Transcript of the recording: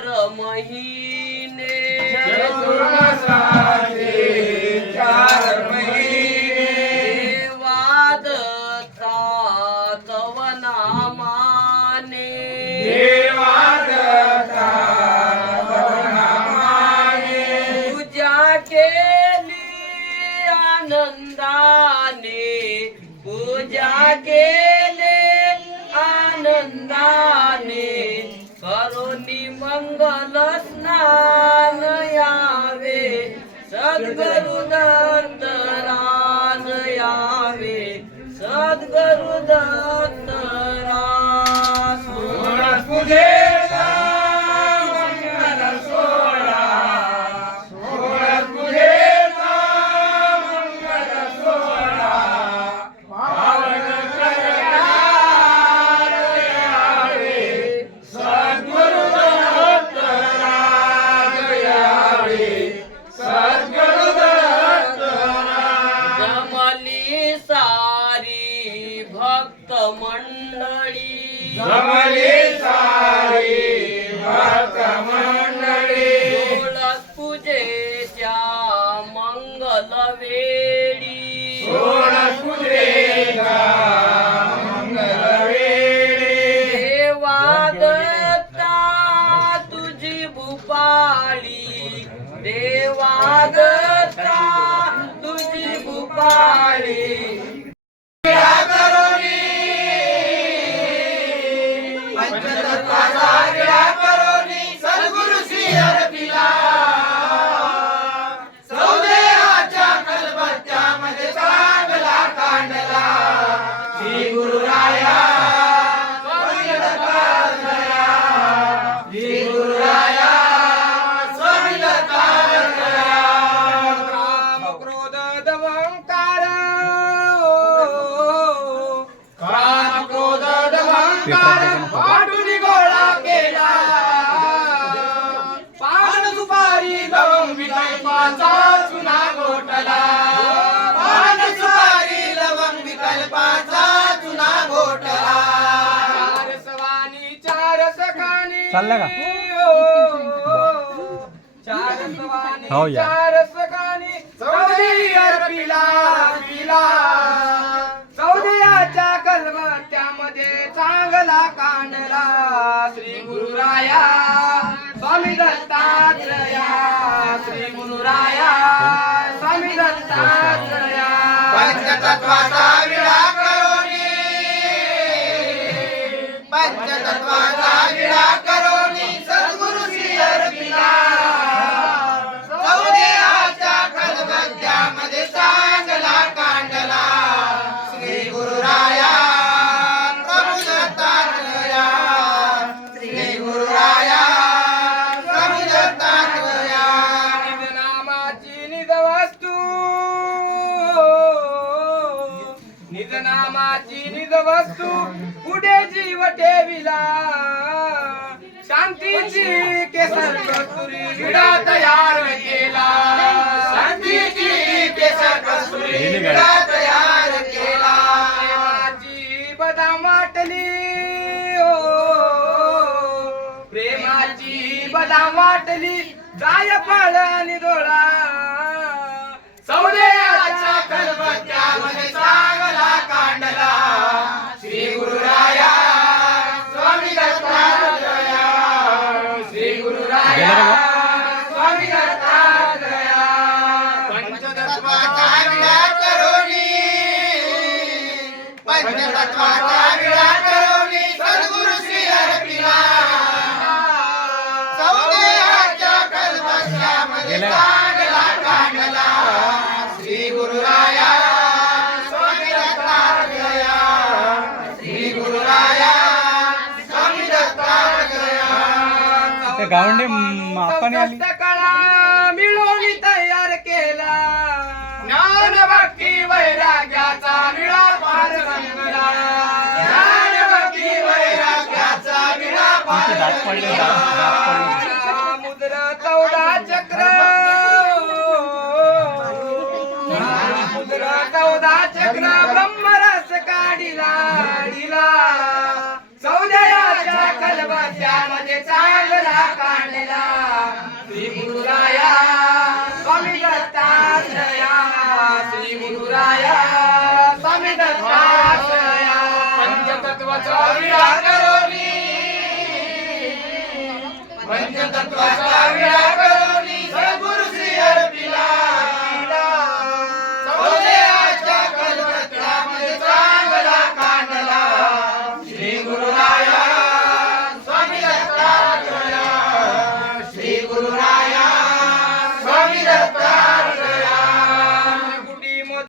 चार महिने। चार महिने। वाद कवनामाने वाद कवनामाने पूजा के करोनी love it. चाललं का? हो या. पिला चौधयाच्या कलबत्त्यामध्ये चांगला कांडला श्री गुरुराया स्वामी दत्तात्रया श्री गुरुराया स्वामी दत्तात्रया पंचतत्वाचा निजनामाची निज वस्तू पुढे जीव ठेविला शांतीची केसर कस्तुरी विडा तयार केला. शांतीची केसर कस्तुरी विडा तयार केला. प्रेमाची बदाम वाटली ओ. प्रेमाची बदाम वाटली जाय फळ आणि डोळा. सौदे कलबत्त्यामध्ये चांगला कांडला श्री गुरुराया स्वामी दत्तात्रया. श्री गुरुराया स्वामी दत्तात्रया. पंचतत्वाचा विडा करोनी. पंचतत्वाचा विडा करोनी सद्गुरु श्री अर्पिला चौदेहाच्या कलबत्त्यामध्ये चांगला कांडला श्री ते गावंडे मापाने आली. मिळवून तयार केला. ज्ञान भक्ती वैराग्याचा विळा पार संगला. ज्ञान भक्ती वैराग्याचा विळा पार तुमचे दात पडले, दात- दात पडले. मुद्र चौदा चक्र. मुद्र चौदा चक्र. चांगला श्री गुरुराया स्वामी दत्तात्रया श्री गुरुराया स्वामी दत्तात्रया पंचतत्वाचा विडा करोनी पंचतत्वाचा